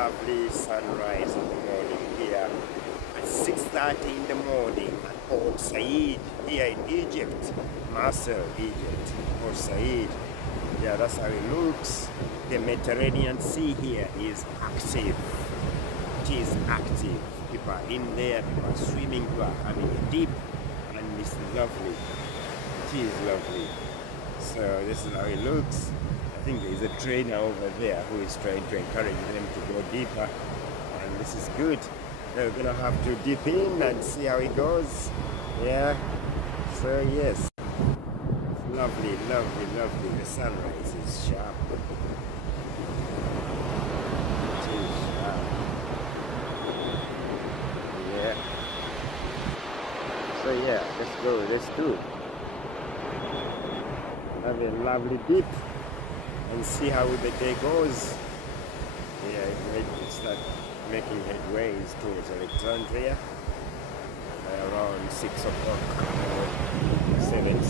lovely sunrise in the morning here at 6:30 in the morning at Port Said here in Egypt, Marseille, Egypt, Port Said. Yeah, that's how it looks. The Mediterranean Sea here is active. It is active. People are in there, people are swimming, people are having a dip, and it's lovely. It is lovely. So this is how it looks. I think there is a trainer over there who is trying to encourage them to go deeper, and this is good. They're gonna have to dip in and see how it goes. Yeah. So yes, it's lovely, lovely, lovely. The sunrise is sharp. It is sharp. Yeah. So yeah, let's go. Let's do it. Have a lovely dip and see how the day goes. Yeah, it's start making headways towards Alexandria around 6 o'clock, 7